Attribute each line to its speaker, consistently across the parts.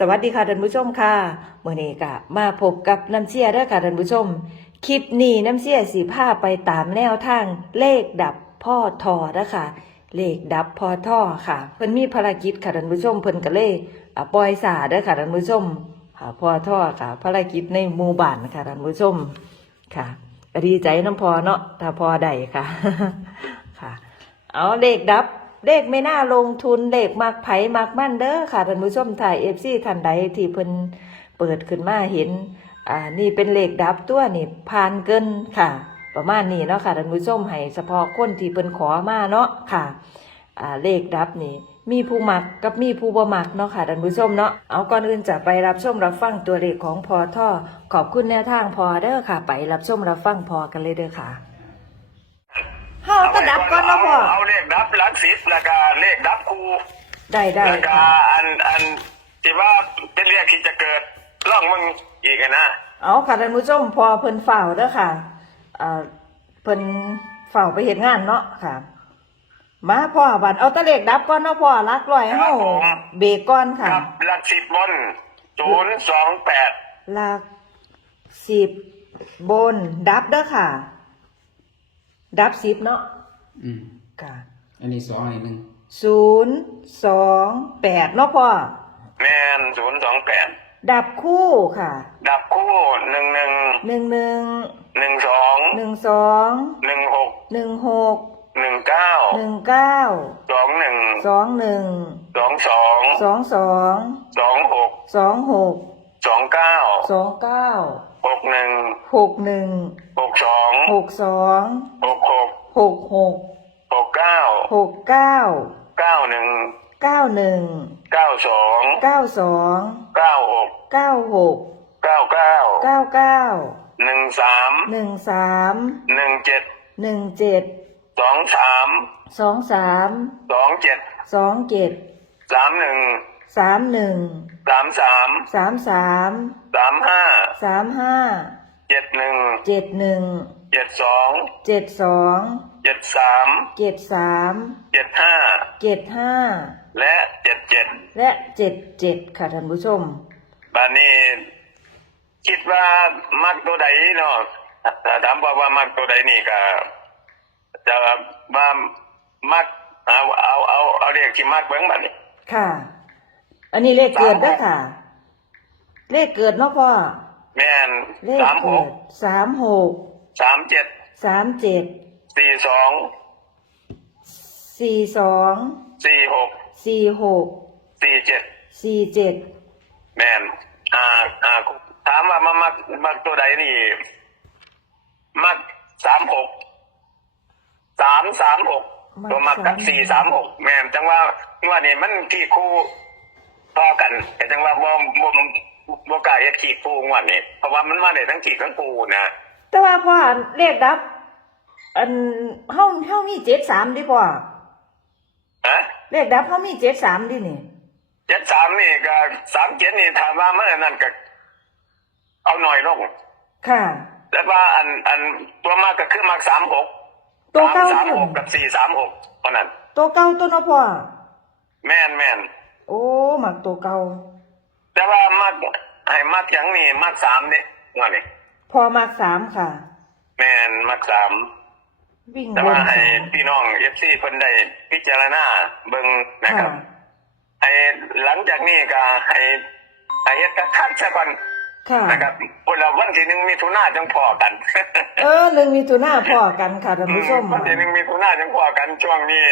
Speaker 1: สวัสดีค่ะท่านผู้ชมค่ะเมื่อนี้ก็มาพบกับน้ำเชี่ยเด้ค่ะท่านผู้ชม คลิปนี้น้ำเชี่ยสีผ้าไปตามแนวทางเลขดับพ่อทอเด้อค่ะเลขดับพ่อท่อค่ะ เพิ่นมีภารกิจค่ะท่านผู้ชม เพิ่นก็เลยปล่อยสาเด้อค่ะท่านผู้ชมค่ะพ่อท่อค่ะ ภารกิจในหมู่บ้านค่ะท่านผู้ชมค่ะดีใจน้ำพอเนาะถ้าพอได้ค่ะ ค่ะ เอาเลขดับ เลขไม่น่าลงทุนเลขมากไผ่มากมั่นเด้อค่ะท่านผู้ชมถ่ายเอฟซีท่านใดที่เพิ่นเปิดขึ้นมาเห็นอ่านี่เป็นเลขดับตัวนี่ผ่านเกินค่ะ ประมาณนี้เนาะค่ะท่านผู้ชมให้เฉพาะคนที่เพิ่นขอมาเนาะค่ะอ่าเลขดับนี่มีผู้มักกับมีผู้บ่มักเนาะค่ะท่านผู้ชมเนาะเอาก่อนอื่นจะไปรับชมรับฟังตัวเลขของพอท่อขอบคุณแนวทางพอเด้อค่ะ ไปรับชมรับฟังพอกันเลยเด้อค่ะ เฮาก็ดับก่อนเนาะพ่อ
Speaker 2: เอาเลขดับหลักสิบแล้วก็เลขดับครู
Speaker 1: ได้ได้
Speaker 2: แล้วก็
Speaker 1: ค่ะ
Speaker 2: อันอันที่ว่าเป็นเรื่องที่จะเกิดล่องมึงอีกอะนะ
Speaker 1: เอาค่ะท่านผู้ชมพอเพิ่นเฝ้าเด้อค่ะเอ่อเพิ่นเฝ้าไปเฮ็ดงานเนาะค่ะ มาพ่อบัดเอาตะเลขดับก่อนเนาะพ่อรักร้อยเฮาเบรกก่อนค่ะ
Speaker 2: กับหลักสิบบนศูนย์สองแปด
Speaker 1: หลักสิบบนดับเด้อค่ะ ดับสิบเนาะ
Speaker 3: อืม
Speaker 1: ค่ะ
Speaker 3: อันนี้สองอันนี้หนึ่ง
Speaker 1: ศูนย์สองแปดเนาะพ่อ
Speaker 2: แมนศูนย์สองแปด
Speaker 1: ดับคู่ค่ะ
Speaker 2: ดับคู่หนึ่งหนึ่ง
Speaker 1: หนึ่งหนึ่ง
Speaker 2: หนึ่งสอง
Speaker 1: หนึ่งสอง
Speaker 2: หนึ่งหก
Speaker 1: หนึ่งหก
Speaker 2: หนึ่งเก้า
Speaker 1: หนึ่งเก้า
Speaker 2: สองหนึ่ง
Speaker 1: สองหนึ่ง
Speaker 2: สองสอง
Speaker 1: สองสอง
Speaker 2: สองหก
Speaker 1: สองหก
Speaker 2: สองเก้า
Speaker 1: สองเก้า
Speaker 2: หกหนึ่ง
Speaker 1: หกหนึ่ง
Speaker 2: หกสอง
Speaker 1: หกสอง
Speaker 2: หกหก
Speaker 1: หกหก
Speaker 2: หกเก้า
Speaker 1: หกเก้า
Speaker 2: เก้าหนึ่ง
Speaker 1: เก้าหนึ่ง
Speaker 2: เก้าสอง
Speaker 1: เก้าสอง
Speaker 2: เก้าหก
Speaker 1: เก้าหก
Speaker 2: เก้าเก้า
Speaker 1: เก้าเก้า
Speaker 2: หนึ่งสาม
Speaker 1: หนึ่งสาม
Speaker 2: หนึ่งเจ็ด
Speaker 1: หนึ่งเจ็ด
Speaker 2: สองสาม
Speaker 1: สองสาม
Speaker 2: สองเจ็ด
Speaker 1: สองเจ็ด
Speaker 2: สามหนึ่ง
Speaker 1: สามหนึ่ง
Speaker 2: สามสาม
Speaker 1: สามสาม
Speaker 2: สามห้า
Speaker 1: สามห้า
Speaker 2: เจ็ดหนึ่ง
Speaker 1: เจ็ดหนึ่ง
Speaker 2: เจ็ดสอง
Speaker 1: เจ็ดสอง
Speaker 2: เจ็ดสาม
Speaker 1: เจ็ดสาม
Speaker 2: เจ็ดห้า
Speaker 1: เจ็ดห้า
Speaker 2: และเจ็ดเจ็ด
Speaker 1: และเจ็ดเจ็ดค่ะท่านผู้ชม
Speaker 2: บานนี้คิดว่ามักตัวใดเนาะถ้าถามว่าว่ามักตัวใดนี่ก็จะว่ามักเอาเอาเอาเอาเรียกที่มักเบิ้งบัดนี้
Speaker 1: ค่ะ อันนี้เลขเกิดเด้อค่ะ เลขเกิดเนาะพ่อ
Speaker 2: แม่น
Speaker 1: เลข
Speaker 2: สามห
Speaker 1: เกิ
Speaker 2: ก
Speaker 1: ดสามหก
Speaker 2: สามเจ็ด
Speaker 1: สามเจ็ด
Speaker 2: สี่สอง
Speaker 1: สี่สอง
Speaker 2: สี่หก
Speaker 1: สี่หก
Speaker 2: สี่เจ็ด
Speaker 1: สี่เจ็ด
Speaker 2: แม่นอ่าอ่าถามว่ามามักมักตัวใดนี่ มักสามหกสามสามหกตัวมักกับสี่สามหกแม่นจังว่าว่านี่มันที่คู่ พอกัน แต่จังว่าบ่บ่บ่กล้าเฮ็ดขี้คู่งวดนี่เพราะว่ามันมาได้ทั้งขี้ทั้งคู่นะ
Speaker 1: แต่ว่าพ่อเลขดับ อันเฮาเฮามีเจ็ดสามดิพ่อ
Speaker 2: ฮะ
Speaker 1: เลขดับเฮามีเจ็ดสามดินี่
Speaker 2: เจ็ดสามนี่ก็สามเจ็ดนี่ถามว่ามันอันนั่นก็เอาหน่อยลง
Speaker 1: ค่ะ
Speaker 2: แต่ว่าอันอันตัวมากก็คือมากสามหก
Speaker 1: ตัวเก้า
Speaker 2: สาม
Speaker 1: ตัว
Speaker 2: หกกับสี่สามหกเท่านั้น
Speaker 1: ตัวเก้าตัวเนาะพ่อ
Speaker 2: แม่นแม่น
Speaker 1: โอ้หมักตัวเก่า
Speaker 2: แต่ว่ามากให้มากอย่างนี้มากสามเด้ว่านี่
Speaker 1: พอมากสามค่ะ
Speaker 2: แม่นมากสาม
Speaker 1: วิ่ง
Speaker 2: แต่
Speaker 1: บ
Speaker 2: ว่านให้พี่น้องเอฟซีเพิ่นได้พิจารณาเบิ่งนะค
Speaker 1: ค่ะ
Speaker 2: รับให้หลังจากนี้ก็ให้ให้เฮ็ดคักๆซะก่อน
Speaker 1: ค่ะ
Speaker 2: นะครับวันละวันที่หนึ่งมีทุนาจังพอกัน
Speaker 1: เออหนึ่งมีตัวหน้าพ่อกันค่ะท่านผู้ชม
Speaker 2: วันที่หนึ่งมีทุนาจังพอกันช่วงนี้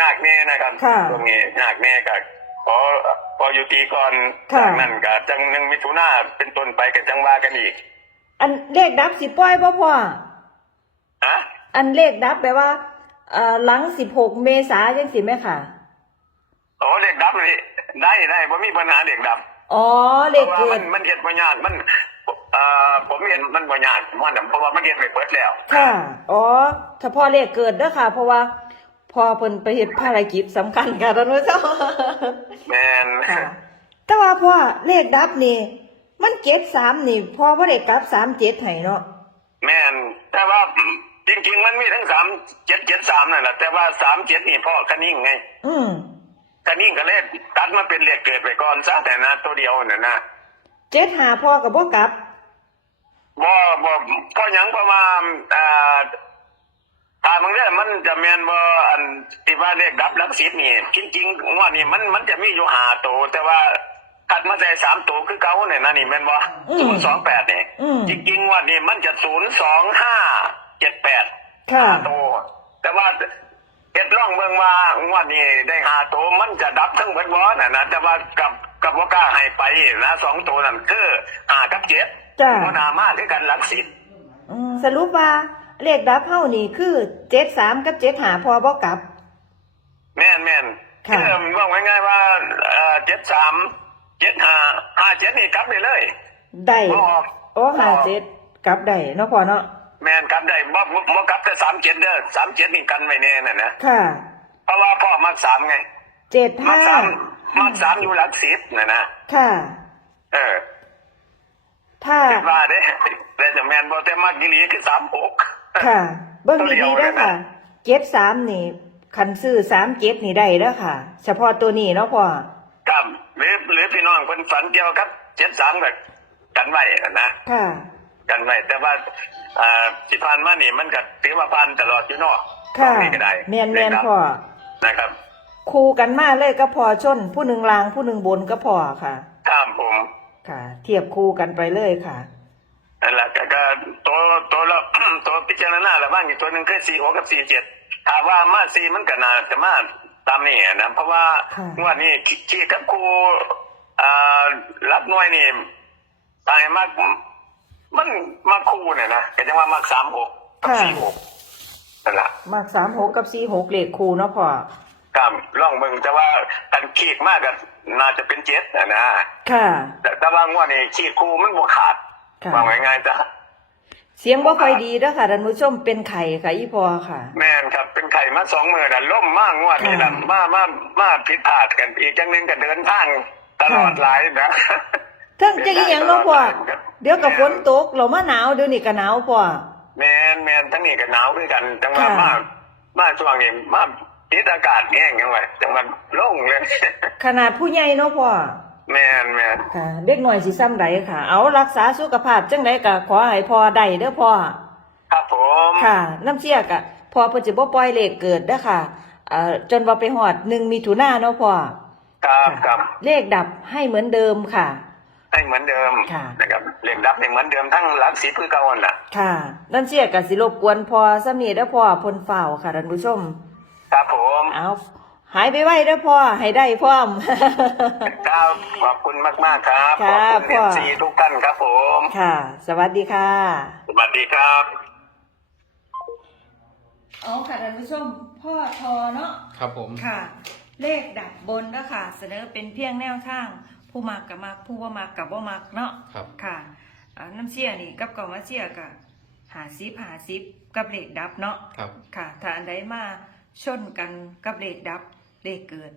Speaker 2: ยากแน่นะครับ
Speaker 1: ค่ะ
Speaker 2: ช่วงนี้ยากแน่ก็ ขอขออยู่ตีก่อน
Speaker 1: ค่ะ
Speaker 2: จากนั้นก็จังหนึ่งมีทุนาเป็นต้นไปกันจังว่ากันอีก
Speaker 1: อันเลขดับสิปล่อยบ่พ่อ
Speaker 2: ฮะ
Speaker 1: อันเลขดับแปลว่าเอ่อหลังสิบหกเมษายังสิไหมค่ะ
Speaker 2: โอ้เด็กดับเลยได้ได้ผมมีปัญหาเด็กดับ
Speaker 1: อ๋อเล
Speaker 2: เพ
Speaker 1: ข
Speaker 2: ราะว่า
Speaker 1: เกิ
Speaker 2: มั
Speaker 1: ด
Speaker 2: นมันเห็ดบ่ยากมันเอ่อผมเห็นมันบ่ยากมันเพราะว่ามันเห็ดไปเปิดแล้ว
Speaker 1: ค่ะ อ๋อถ้าพ่อเลขเกิดเด้อค่ะ เพราะว่า พ่อเพิ่นไปเฮ็ดภารกิจสำคัญค่ะท่านผู้ชม
Speaker 2: แมน
Speaker 1: ค่ะ แต่ว่าพ่อเลขดับนี่ มันเจ็ดสามนี่พ่อบ่ได้กลับสามเจ็ดให้เนาะ
Speaker 2: แมนแต่ว่าจริง ๆ มันมีทั้งสามเจ็ดเจ็ดสามนั่นแหละแต่ว่าสามเจ็ดนี่พ่อคันนิ่งไง
Speaker 1: อืม
Speaker 2: ท่านี่ก็เลยตัดมาเป็นเลขเกิดไปก่อนซะแต่นะตัวเดียวน่ะนะ
Speaker 1: เจ็ดหาพ่อกับบ่กลับ
Speaker 2: บ่บ่เพราะหยังเพราะว่าอ่าถ้ามันเรื่องมัน จะแม่นบ่อันที่ว่าเลขดับหลักสิบนี่จริงๆว่านี่มันมันจะมีอยู่ห้าตัว แต่ว่าคัดมาใส่สามตัวคือเก่าเนี่ยนะนี่แม่นบ่
Speaker 1: อืม
Speaker 2: ศูนย์สองแปดนี่
Speaker 1: อืม
Speaker 2: จริงๆว่านี่มันจะศูนย์สองห้าเจ็ดแปด
Speaker 1: ค่ะ
Speaker 2: ห้าตัวแต่ว่าเฮ็ดร่องเมืองว่างวดนี้ได้ห้าตัวมันจะดับทั้งหมดบ่น่ะนะแต่ว่ากับกับว่ากล้าให้ไปนะสองตัวนั่นคือห้ากับเจ็ด
Speaker 1: จ้ะ
Speaker 2: บ่นามาคือกันหลักสิบ
Speaker 1: อืมสรุปว่า เลขดับเฮานี่คือเจ็ดสามกับเจ็ดหาพ่อบ่กลับ
Speaker 2: แม่นแม่น
Speaker 1: ค่ะ
Speaker 2: คือว่าง่ายๆว่าเจ็ดสามเจ็ดห้าห้าเจ็ดนี่กลับได้เลย
Speaker 1: ได้
Speaker 2: บ่ออก
Speaker 1: โอ้หาเจ็ดกลับได้เนาะพ่อเนาะ
Speaker 2: แม่นกลับได้บ่บ่บ่กลับแต่สามเจ็ดเด้อสามเจ็ดนี่กันไว้แน่น่ะนะ
Speaker 1: ค่ะ
Speaker 2: เพราะว่าพ่อมักสามไง
Speaker 1: เจ็ด
Speaker 2: มั
Speaker 1: ห้าก
Speaker 2: สามมักสามอยู่หลักสิบน่ะนะ
Speaker 1: ค่ะ
Speaker 2: เออ
Speaker 1: ถ้า
Speaker 2: คิดว่าเด้แต่จะแม่นบ่แต่มักอีหลีคือสามหก
Speaker 1: ค่ะ เบิ่ง
Speaker 2: ตัวเดี
Speaker 1: ดี
Speaker 2: ยว
Speaker 1: ๆเด้อ
Speaker 2: เลยนะ
Speaker 1: ค่ะ เจ็ดสามนี่ คันซื้อสามเจ็ดนี่ได้เด้อค่ะ เฉพาะตัวนี้เนาะพ่อ
Speaker 2: ครับหรือหรือพี่น้องเพิ่นฝันเกี่ยวกับเจ็ดสามก็กันไว้นะ
Speaker 1: ค่ะ
Speaker 2: กันไว้แต่ว่าอ่าที่ผ่านมานี่มันก็ถือว่าผ่านตลอดอยู่เนาะ
Speaker 1: ค่ะ
Speaker 2: นี่ก็ได้
Speaker 1: แม่นแม่น
Speaker 2: นะครับ
Speaker 1: พ่อ
Speaker 2: นะครับ
Speaker 1: คู่กันมาเลยก็พอชน ผู้หนึ่งลางผู้หนึ่งบนก็พอค่ะ
Speaker 2: ตามผม
Speaker 1: ค่ะ เทียบคู่กันไปเลยค่ะ
Speaker 2: นั่นแหละก็ก็ตัวตัวละตัวพิจารณาแล้วบ้างอีกตัวหนึ่งคือสี่หกกับสี่เจ็ดถามว่ามาสี่มันก็น่าจะมาตามนี่นะเพราะว่า
Speaker 1: ค่ะ
Speaker 2: งวดนี้ขี้กับครูอ่ารับหน่วยนี่ตายมากมันมาคู่เนี่ยนะก็จะว่ามักสามหกกับสี่หกนั่นแหละ
Speaker 1: มากสามหกกับสี่หกเลขคู่เนาะพ่อ
Speaker 2: ครับล่องเบิ่งแต่ว่ากันขีดมากก็น่าจะเป็นเจ็ดนะนะ
Speaker 1: ค่ะ
Speaker 2: แต่แต่ว่างวดนี้ขีดคู่มันบ่ขาด
Speaker 1: ค่ะ
Speaker 2: ว่าง่ายๆจ้ะ
Speaker 1: เสียงบ่ค่อยดีเด้อค่ะท่านผู้ชมเป็นไข่ค่ะอีพอค่ะ
Speaker 2: แม่นครับเป็นไข่มาสองมือน่ะล่มมากงวดนี่ล่ะ
Speaker 1: ค่ะ
Speaker 2: มามามาผิดพลาดกัน อีกจังหนึงก็เดินทางตลอด
Speaker 1: ค่ะ
Speaker 2: หลายนะ
Speaker 1: เทั้งจะอีหยังเนาะพ่อเดี๋ยวกับฝนตกเรามาหนาวเดี๋ยวนี้ก็หนาวพ่อ
Speaker 2: แม่นแม่นทั้งนี้ก็หนาวด้วยกันจังหวะ
Speaker 1: ค่ะ
Speaker 2: มามาช่วงนี้มาติดอากาศแห้งจังหวะจังหวะโล่งเลย
Speaker 1: ขนาดผู้ใหญ่เนาะพ่อ
Speaker 2: แม่นแม่น
Speaker 1: ค่ะ เด็กหน่อยสิซ้ำไรค่ะ เอารักษาสุขภาพจังไดก็ขอให้พ่อได้เด้อพ่อ
Speaker 2: ครับผม
Speaker 1: ค่ะน้ำเชี่ยกะพอเพิ่นสิบ่ปล่อยเลขเกิดเด้อค่ะเอ่อจนว่าไปฮอด1มิถุนายนเนาะพ่อ
Speaker 2: ครับครับ
Speaker 1: เลขดับให้เหมือนเดิมค่ะ
Speaker 2: ให้เหมือนเดิม
Speaker 1: ค่ะ
Speaker 2: นะครับเรียงดับให้เหมือนเดิมทั้งหลักสีพือเก่านั่นน่ะ
Speaker 1: ค่ะน้ำเชี่ยกะสิรบกวนพอสำนีเด้อพ่อเพ่นฝ้าวค่ะท่านผู้ชม
Speaker 2: ครับผม
Speaker 1: เอา หายไปไว้เด้อพ่อให้ได้พร้อม
Speaker 2: ครับขอบคุณมากๆครับข
Speaker 1: ค่ะ
Speaker 2: อบคุณเอ
Speaker 1: พ่อ
Speaker 2: ซีทุกท่านครับผม
Speaker 1: ค่ะ สวัสดีค่ะ
Speaker 2: สวัสดีครับ
Speaker 1: เอาค่ะท่านผู้ชมพ่อทอเนาะ
Speaker 3: ครับผม
Speaker 1: ค่ะ เลขดับบนก็ค่ะ เสนอเป็นเพียงแนวทาง ผู้มักกับมักผู้ว่ามักกับว่ามักเนาะ
Speaker 3: ครับ
Speaker 1: ค่ะอ่าน้ำเชี่ยนี่กับกองมาเชี่ยกับหาซิบหาซิบกับเลขดับเนาะ
Speaker 3: ครับ
Speaker 1: ค่ะ ถ้าอันใดมาชนกันกับเลขดับ เลขเกิด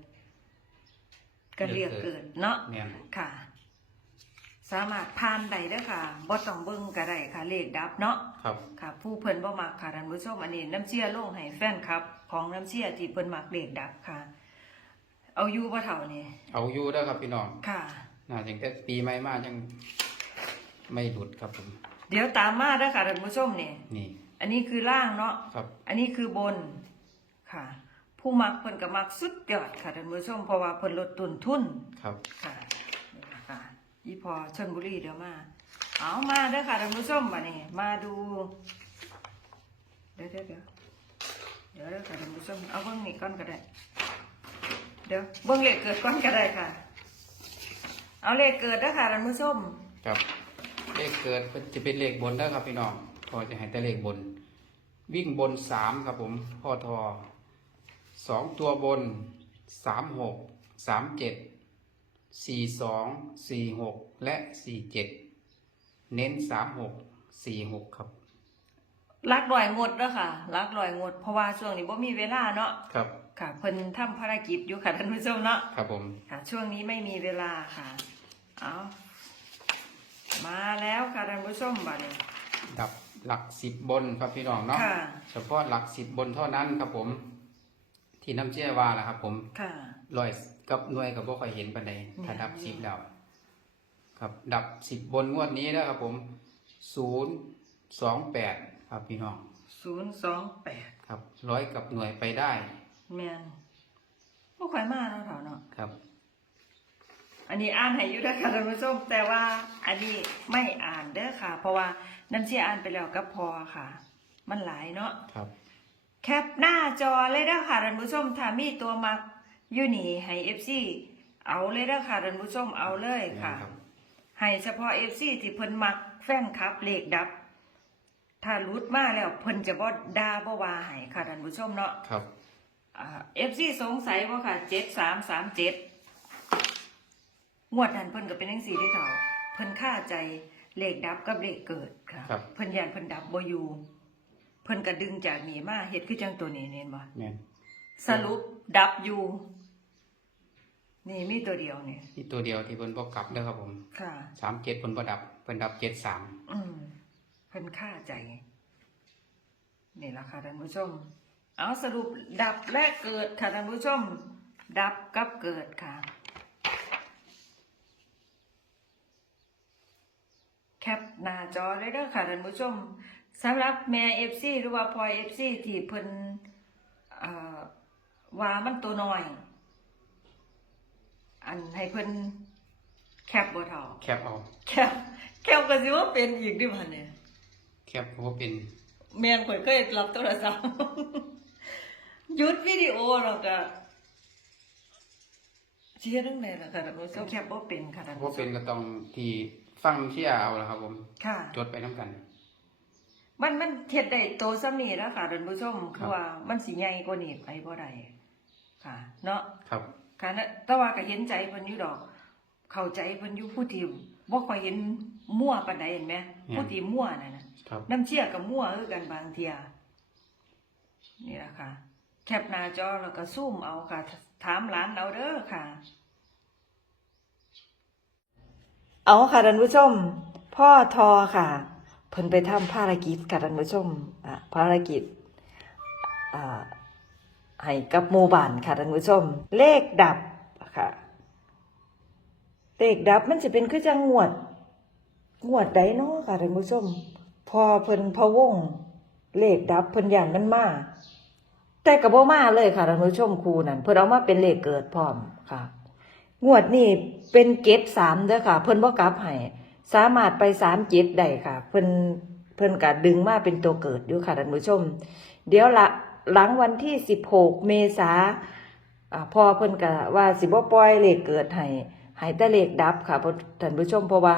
Speaker 1: ก็เรียกเกิดเนาะ
Speaker 3: แม่น
Speaker 1: ค่ะ สามารถผ่านได้เด้อค่ะบ่ต้องเบิ่งก็ได้ค่ะ เลขดับเนาะ
Speaker 3: ครับ
Speaker 1: ค่ะ ผู้เพิ่นบ่มักค่ะท่านผู้ชมอันนี้น้ำเชี่ยลงให้แฟนครับ ของน้ำเชี่ยที่เพิ่นมักเลขดับค่ะ เอาอยู่บ่เท่านี่
Speaker 3: เอาอยู่เด้อครับพี่น้อง
Speaker 1: ค่ะ
Speaker 3: น่าจังแต่ปีใหม่มายังไม่หลุดครับผม
Speaker 1: เดี๋ยวตามมาเด้อค่ะท่านผู้ชมนี่
Speaker 3: นี่
Speaker 1: อันนี้คือล่างเนาะ
Speaker 3: ครับ
Speaker 1: อันนี้คือบนค่ะ ผู้มักเพิ่นก็มักสุดยอดค่ะท่านผู้ชมเพราะว่าเพิ่นลดต้นทุน
Speaker 3: ครับ
Speaker 1: ค่ะนี่ล่ะค่ะยี่พอชนบุรีเดี๋ยวมา เอามาเด้อค่ะท่านผู้ชมมานี่มาดู เดี๋ยวเดี๋ยวเดี๋ยวเดี๋ยวเด้อค่ะท่านผู้ชมเอาเบิ้งนี่ก่อนก็ได้ เดี๋ยวเบิ้งเลขเกิดก่อนก็ได้ค่ะ เอาเลขเกิดเด้อค่ะท่านผู้ชม
Speaker 3: ครับ เลขเกิดจะเป็นเลขบนเด้อครับพี่น้องพอจะให้แต่เลขบน วิ่งบนสามครับผมพ่อทอ สองตัวบนสามหกสามเจ็ดสี่สองสี่หกและสี่เจ็ดเน้นสามหกสี่หกครับ
Speaker 1: รักลอยงดเด้อค่ะรักลอยงดเพราะว่าช่วงนี้บ่มีเวลาเนาะ
Speaker 3: ครับ
Speaker 1: ค่ะเพิ่นทำภารกิจอยู่ค่ะท่านผู้ชมเนาะ
Speaker 3: ครับผม
Speaker 1: ค่ะ ช่วงนี้ไม่มีเวลาค่ะเอามาแล้วค่ะท่านผู้ชมบัดนี้
Speaker 3: ดับหลักสิบบนครับพี่น้องเนาะ
Speaker 1: ค่ะ
Speaker 3: เฉพาะหลักสิบบนเท่านั้นครับผม ที่น้ำเชื่อว่าแหละครับ ผม
Speaker 1: ค่ะ
Speaker 3: ลอยกับหน่วยกับบ่ค่อยเห็นปานใดถ้าดับ
Speaker 1: อืม
Speaker 3: สิบแล้วครับ ดับสิบบนงวดนี้นะครับ ผมศูนย์สองแปดครับพี่น้อง
Speaker 1: ศูนย์สองแปด
Speaker 3: ครับร้อยกับหน่วยไปได้
Speaker 1: แม่นบ่ค่อยมาเนาะเถาเนาะ
Speaker 3: ครับ
Speaker 1: อันนี้อ่านให้อยู่เด้อค่ะท่านผู้ชมแต่ว่า อันนี้ไม่อ่านเด้อค่ะ เพราะว่าน้ำเชี่ยอ่านไปแล้วก็พอค่ะ มันหลายเนาะ
Speaker 3: ครับ
Speaker 1: แคปหน้าจอเลยเด้อค่ะท่านผู้ชมถ้ามีตัวมักอยู่นี่ให้ FC เอาเลยเด้อค่ะท่านผู้ชมเอาเลยค่ะ
Speaker 3: รับ
Speaker 1: ให้เฉพาะ FC ที่เพิ่นมักแฟนคลับเลขดับ ถ้ารุดมาแล้วเพิ่นจะบ่ด่าบ่ว่าให้ค่ะท่านผู้ชมเนาะ
Speaker 3: ครับ
Speaker 1: อ่า FC สงสัยว่าค่ะ7337งวดนั้นเพิ่นก็เป็นจังซี่เด้อค่ะเพิ่นค่าใจเลขดับกับเลขเกิดค่ะ
Speaker 3: ครับ
Speaker 1: เพิ่นย่านเพิ่นดับบ่อยู่เพิ่นก็ดึงจากนี่มาเฮ็ดคือจังตัวนี้เห็นบ่
Speaker 3: แม่น
Speaker 1: สรุปดับอยู่ นี่มีตัวเดียวเนี่ย
Speaker 3: ที่ตัวเดียวที่เพิ่นบ่กลับเด้อครับผม
Speaker 1: ค่ะ
Speaker 3: สามเจ็ดเพิ่นบ่ดับเพิ่นดับเจ็ดสาม
Speaker 1: อืมเพิ่นค่าใจ นี่ละค่ะท่านผู้ชม เอาสรุปดับและเกิดค่ะท่านผู้ชม ดับกับเกิดค่ะ แคปหน้าจอเลยเด้อค่ะท่านผู้ชม สำหรับแม่เอฟซีหรือว่าพลอยเอฟซีที่เพิ่นเอ่อว่ามันตัวน้อย อันให้เพิ่นแคปบ่เท่า
Speaker 3: แคปเอา
Speaker 1: แคปแคปก็สิว่าเป็นอีกดิบันเนี่ย
Speaker 3: แคปเพราะว่าเป็น
Speaker 1: แม่นข่อยเคยรับโทรศัพท์หยุดวิดีโอแล้วก็เชียร์ตั้งแต่ละค่ะท่านผู้ชมแคปบ่เป็นค่ะท่าน
Speaker 3: เพราะ
Speaker 1: ผู้ช
Speaker 3: เป็น
Speaker 1: ม
Speaker 3: ก็ต้องที่ฟังเที่ยเอาละครับผม
Speaker 1: ค่ะ
Speaker 3: จดไปน้ำกัน
Speaker 1: มันมันเฮ็ดได้โตซ้ำนี่แล้วค่ะท่านผู้ชม
Speaker 3: ครั
Speaker 1: คื
Speaker 3: บ
Speaker 1: อว่ามันสิใหญ่กว่านี้ไปบ่ได้ค่ะ เนาะ
Speaker 3: ครับ
Speaker 1: ค่ะนะแต่ว่าก็เห็นใจเพิ่นอยู่ดอก เข้าใจเพิ่นอยู่ผู้ที่บ่ค่อยเห็นมั่วปานใดเห็นไหมผู้ที่มั่วนั่นน่ะ
Speaker 3: ครับ
Speaker 1: น้ำเชี่ยกับมั่วคือกันบางเทียนี่แหละค่ะ แคปหน้าจอแล้วก็ซูมเอาค่ะ ถามร้านเอาเด้อค่ะ เอาค่ะท่านผู้ชม พ่อทอค่ะ เพิ่นไปทำภารกิจค่ะท่านผู้ชมอะภารกิจให้กับหมู่บ้านค่ะท่านผู้ชม เลขดับค่ะ เลขดับมันจะเป็นคือจังงวดงวดใดเนาะค่ะท่านผู้ชม พอเพิ่นพะวงเลขดับเพิ่นอย่านมันมาแต่ก็บ่มาเลยค่ะท่านผู้ชมครูนั่นเพิ่นเอามาเป็นเลขเกิดพร้อมค่ะ งวดนี้เป็นเกตสามเด้อค่ะ เพิ่นบ่กลับให้ สามารถไปสามเจ็ดได้ค่ะ เพิ่นเพิ่นก็ดึงมาเป็นตัวเกิดอยู่ค่ะท่านผู้ชม เดี๋ยวละหลังวันที่สิบหกเมษาพอเพิ่นก็ว่าสิบ่ปล่อยเลขเกิดให้ให้แต่เลขดับค่ะท่านผู้ชมเพราะว่า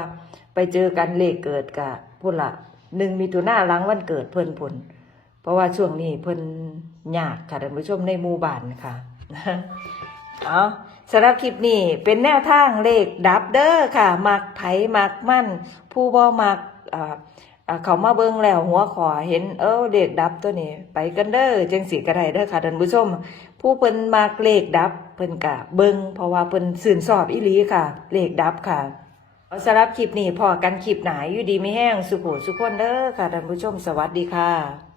Speaker 1: ไปเจอกันเลขเกิดกะพุ่นละหนึ่งมีตัวหน้าหลังวันเกิดเพิ่นพุ่นเพราะว่าช่วงนี้เพิ่นยากค่ะท่านผู้ชมในหมู่บ้านค่ะเอา สำหรับคลิปนี้เป็นแนวทางเลขดับเด้อค่ะ มักไผมักมั่น ผู้บ่มักอ่าอ่าเขามาเบิ่งแล้วหัวขอเห็นเออเลขดับตัวนี้ ไปกันเด้อจังสีก็ไดเด้อค่ะท่านผู้ชม ผู้เพิ่นมักเลขดับเพิ่นกะเบิ่งเพราะว่าเพิ่นสื่นสอบอีหลีค่ะ เลขดับค่ะสำหรับคลิปนี้พอกันคลิปไหนอยู่ดีไม่แห้งสุขสุขคนเด้อค่ะท่านผู้ชม สวัสดีค่ะ